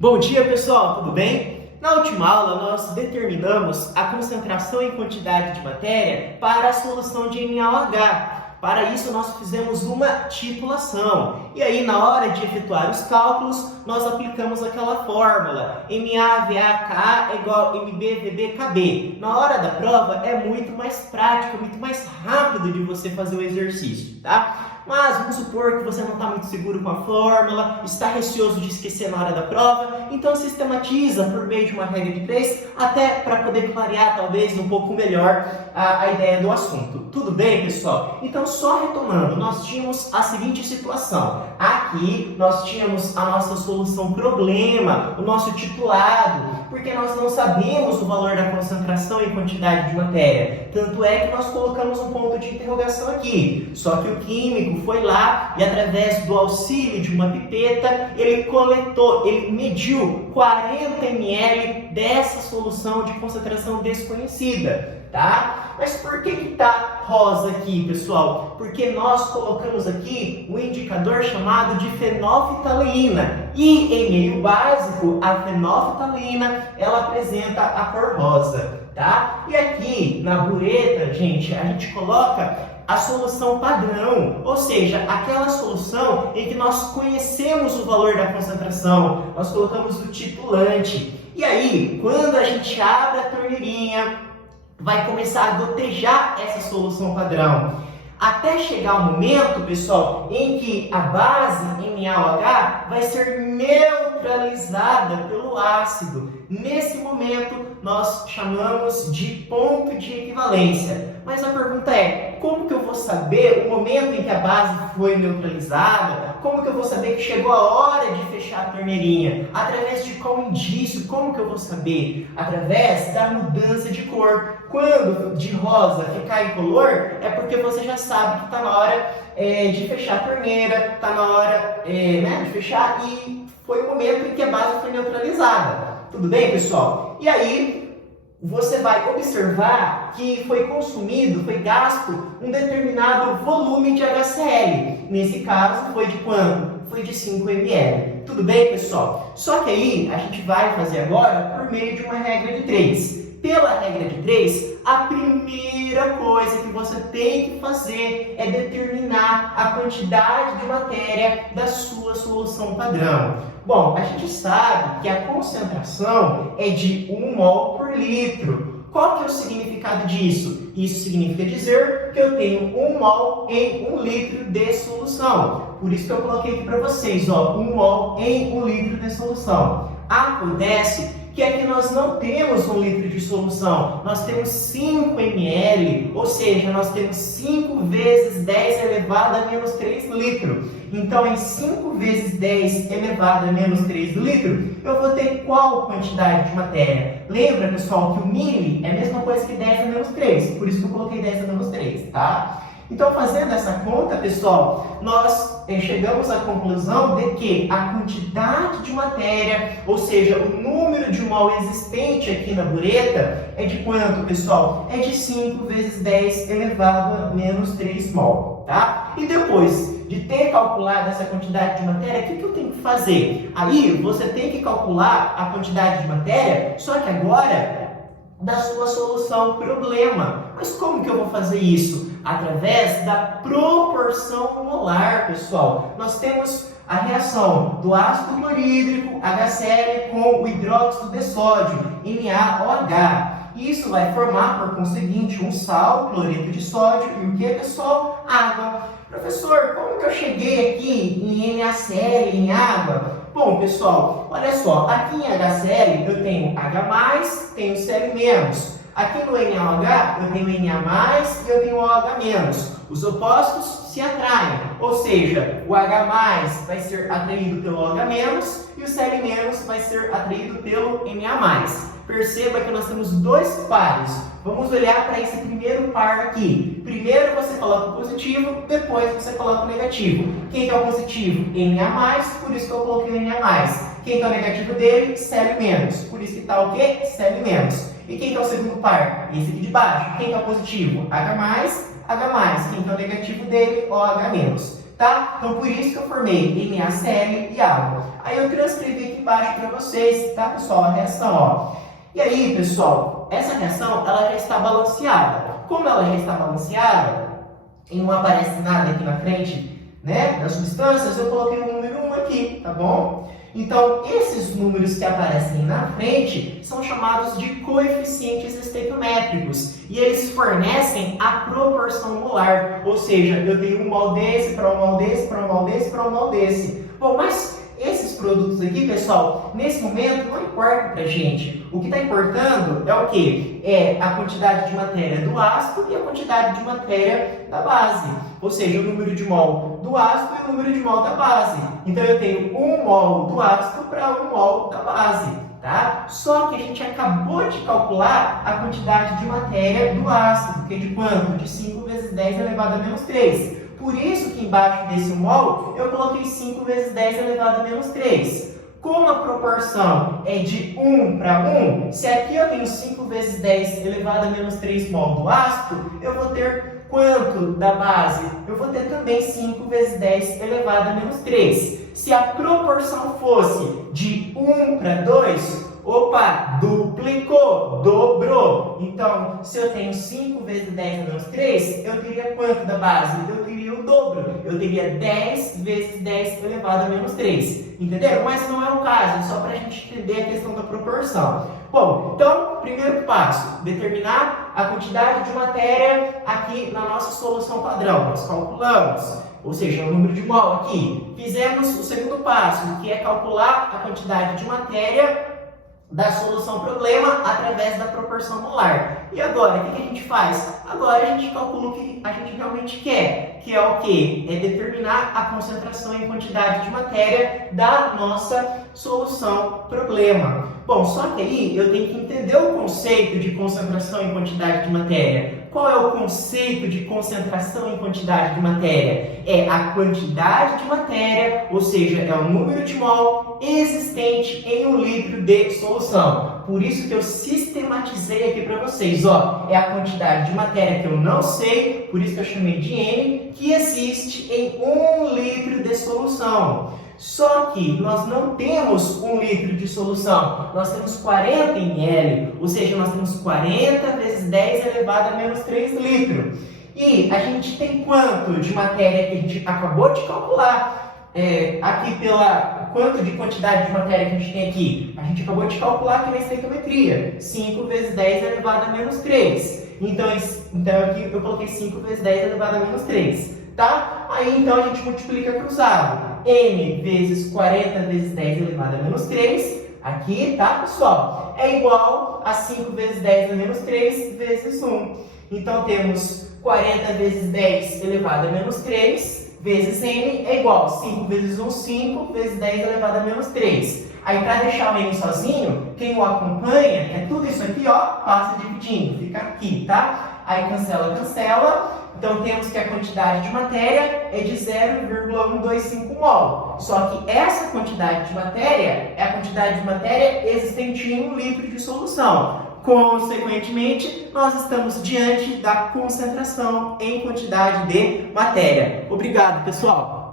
Bom dia, pessoal, tudo bem? Na última aula, nós determinamos a concentração e quantidade de matéria para a solução de NaOH. Para isso, nós fizemos uma titulação. E aí, na hora de efetuar os cálculos, nós aplicamos aquela fórmula. MaVaK é igual a MbVbKb. Na hora da prova, é muito mais prático, muito mais rápido de você fazer o exercício, tá? Mas vamos supor que você não está muito seguro com a fórmula, está receoso de esquecer na hora da prova, então sistematiza por meio de uma regra de 3, até para poder clarear talvez um pouco melhor a ideia do assunto. Tudo bem, pessoal? Então, só retomando, nós tínhamos a seguinte situação. Aqui nós tínhamos a nossa solução problema, o nosso titulado, porque nós não sabemos o valor da concentração e quantidade de matéria. Tanto é que nós colocamos um ponto de interrogação aqui. Só que o químico foi lá e, através do auxílio de uma pipeta, ele mediu 40 ml dessa solução de concentração desconhecida, tá? Mas por que está rosa aqui, pessoal? Porque nós colocamos aqui um indicador chamado de fenolftaleína. E em meio básico, a fenolftaleína, ela apresenta a cor rosa, tá? E aqui na bureta, gente, a gente coloca a solução padrão, ou seja, aquela solução em que nós conhecemos o valor da concentração, nós colocamos o titulante. E aí, quando a gente abre a torneirinha, vai começar a gotejar essa solução padrão. Até chegar o momento, pessoal, em que a base NaOH vai ser neutralizada pelo ácido. Nesse momento, nós chamamos de ponto de equivalência. Mas a pergunta é, como que eu vou saber o momento em que a base foi neutralizada? Como que eu vou saber que chegou a hora de fechar a torneirinha? Através de qual indício? Como que eu vou saber? Através da mudança de cor. Quando de rosa ficar incolor, é porque você já sabe que está na hora de fechar a torneira, está na hora de fechar e foi o momento em que a base foi neutralizada. Tudo bem, pessoal? E aí, você vai observar que foi gasto um determinado volume de HCl. Nesse caso, foi de quanto? Foi de 5 ml. Tudo bem, pessoal? Só que aí, a gente vai fazer agora por meio de uma regra de 3. Pela regra de 3, a primeira coisa que você tem que fazer é determinar a quantidade de matéria da sua solução padrão. Bom, a gente sabe que a concentração é de 1 mol por litro. Qual que é o significado disso? Isso significa dizer que eu tenho 1 mol em 1 litro de solução. Por isso que eu coloquei aqui para vocês, 1 mol em 1 litro de solução. Acontece que aqui nós não temos 1 litro de solução, nós temos 5 ml, ou seja, nós temos 5 vezes 10 elevado a menos 3 litros. Então, em 5 vezes 10 elevado a menos 3 litros, eu vou ter qual quantidade de matéria? Lembra, pessoal, que o mili é a mesma coisa que 10 a menos 3, por isso que eu coloquei 10 a menos 3, tá? Então, fazendo essa conta, pessoal, nós chegamos à conclusão de que a quantidade de matéria, ou seja, o número de mol existente aqui na bureta, é de quanto, pessoal? É de 5 vezes 10 elevado a menos 3 mol, tá? E depois de ter calculado essa quantidade de matéria, o que eu tenho que fazer? Aí, você tem que calcular a quantidade de matéria, só que agora da sua solução problema. Mas como que eu vou fazer isso? Através da proporção molar, pessoal. Nós temos a reação do ácido clorídrico, HCl, com o hidróxido de sódio, NaOH. Isso vai formar, por conseguinte, um sal, cloreto de sódio, e o que, pessoal? Água. Professor, como que eu cheguei aqui em NaCl, em água? Bom, pessoal, olha só, aqui em HCl eu tenho H+, tenho Cl-. Aqui no NaOH eu tenho Na+, e eu tenho OH-. Os opostos se atraem, ou seja, o H+ vai ser atraído pelo OH- e o Cl- vai ser atraído pelo Na+. Perceba que nós temos dois pares. Vamos olhar para esse primeiro par aqui. Primeiro você coloca o positivo, depois você coloca o negativo. Quem que é o positivo? Na+, por isso que eu coloquei Na+. Quem que é o negativo dele? Cl-, por isso que está o quê? Cl-. E quem que é o segundo par? Esse aqui de baixo. Quem que é o positivo? H+, H+. Quem que é o negativo dele? OH-. Tá? Então, por isso que eu formei NaCl e água. Aí eu transcrevi aqui embaixo para vocês, tá, pessoal? A reação, ó. E aí, pessoal, essa reação, ela já está balanceada. Como ela já está balanceada, e não aparece nada aqui na frente, né, das substâncias, eu coloquei o número 1 aqui, tá bom? Então, esses números que aparecem na frente são chamados de coeficientes estequiométricos e eles fornecem a proporção molar, ou seja, eu tenho um mol desse para um mol desse, para um mol desse, para um mol desse. Bom, mas esses produtos aqui, pessoal, nesse momento não importa pra gente. O que está importando é o quê? É a quantidade de matéria do ácido e a quantidade de matéria da base. Ou seja, o número de mol do ácido e o número de mol da base. Então, eu tenho 1 mol do ácido para 1 mol da base. Tá? Só que a gente acabou de calcular a quantidade de matéria do ácido, que é de quanto? De 5 vezes 10 elevado a menos 3. Por isso que embaixo desse mol eu coloquei 5 vezes 10 elevado a menos 3. Como a proporção é de 1 para 1, se aqui eu tenho 5 vezes 10 elevado a menos 3 mol do ácido, eu vou ter quanto da base? Eu vou ter também 5 vezes 10 elevado a menos 3. Se a proporção fosse de 1 para 2, opa, duplicou, dobrou. Então, se eu tenho 5 vezes 10 menos 3, eu teria quanto da base? Eu teria o dobro. Eu teria 10 vezes 10 elevado a menos 3. Entenderam? Mas não é o caso, é só para a gente entender a questão da proporção. Bom, então, primeiro passo, determinar a quantidade de matéria aqui na nossa solução padrão. Nós calculamos, ou seja, o número de mol aqui. Fizemos o segundo passo, que é calcular a quantidade de matéria da solução problema através da proporção molar. E agora, o que a gente faz? Agora a gente calcula o que a gente realmente quer, que é o quê? É determinar a concentração e quantidade de matéria da nossa solução problema. Bom, só que aí eu tenho que entender o conceito de concentração e quantidade de matéria. Qual é o conceito de concentração e quantidade de matéria? É a quantidade de matéria, ou seja, é o número de mol existente em 1 litro de solução. Por isso que eu sistematizei aqui para vocês, ó, é a quantidade de matéria que eu não sei, por isso que eu chamei de N, que existe em 1 litro de solução. Só que nós não temos 1 litro de solução, nós temos 40 ml, ou seja, nós temos 40 vezes 10 elevado a menos 3 litros. E a gente tem quanto de matéria que a gente acabou de calcular? Aqui pela quanto de quantidade de matéria que a gente tem aqui? A gente acabou de calcular aqui na estequiometria, 5 vezes 10 elevado a menos 3. Então aqui eu coloquei 5 vezes 10 elevado a menos 3. Tá? Aí então a gente multiplica cruzado. N vezes 40 vezes 10 elevado a menos 3. Aqui, tá, pessoal? É igual a 5 vezes 10 a menos 3 vezes 1. Então temos 40 vezes 10 elevado a menos 3 vezes N é igual a 5 vezes 1, 5 vezes 10 elevado a menos 3. Aí, para deixar o N sozinho, quem o acompanha, é tudo isso aqui, ó, passa dividindo, fica aqui, tá? Aí cancela, cancela. Então, temos que a quantidade de matéria é de 0,125 mol. Só que essa quantidade de matéria é a quantidade de matéria existente em 1 litro de solução. Consequentemente, nós estamos diante da concentração em quantidade de matéria. Obrigado, pessoal!